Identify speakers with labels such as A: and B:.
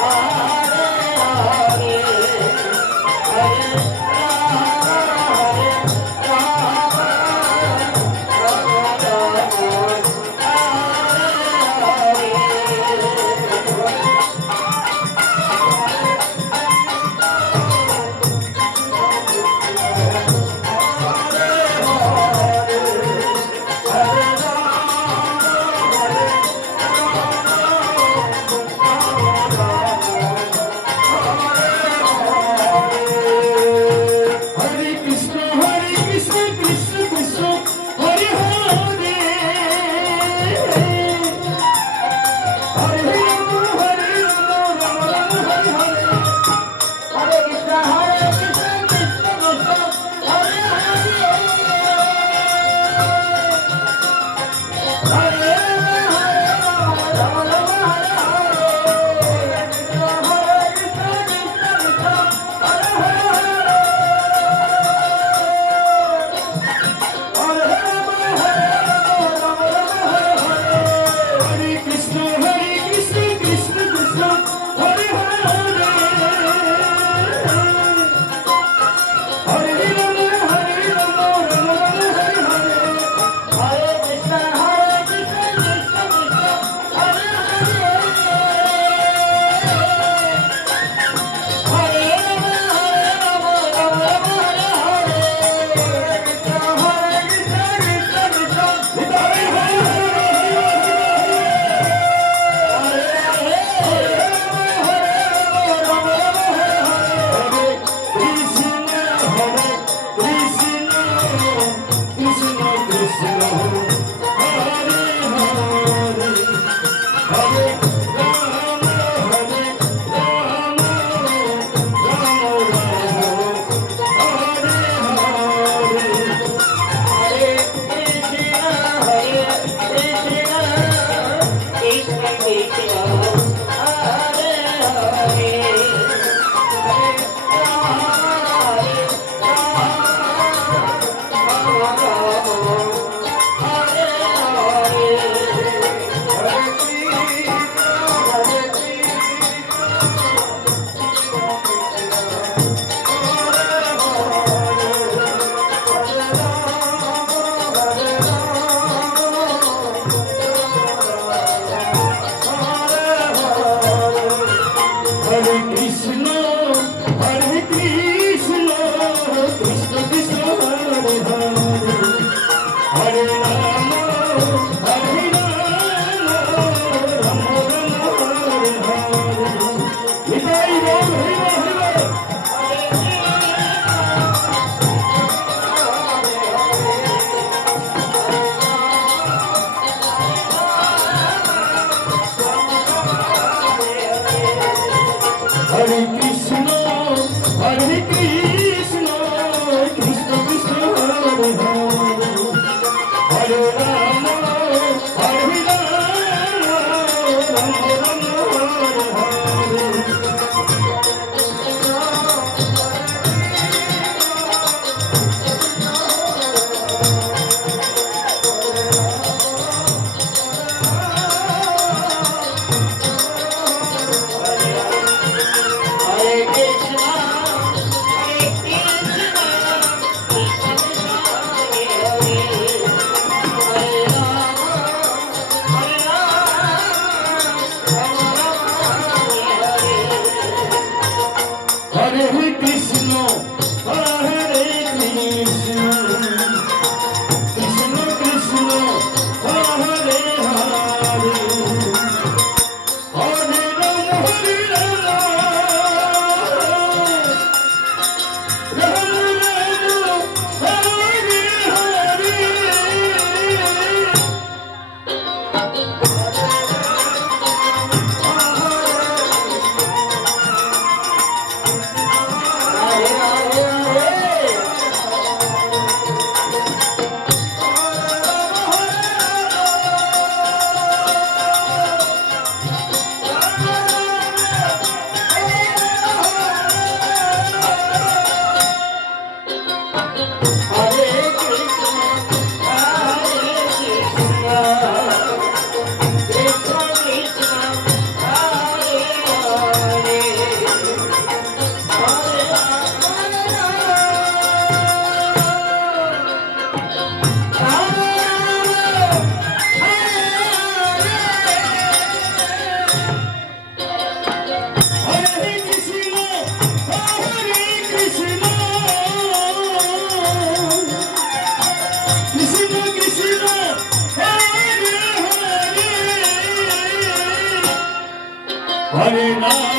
A: Hare Hare Hare Ram Hare Ram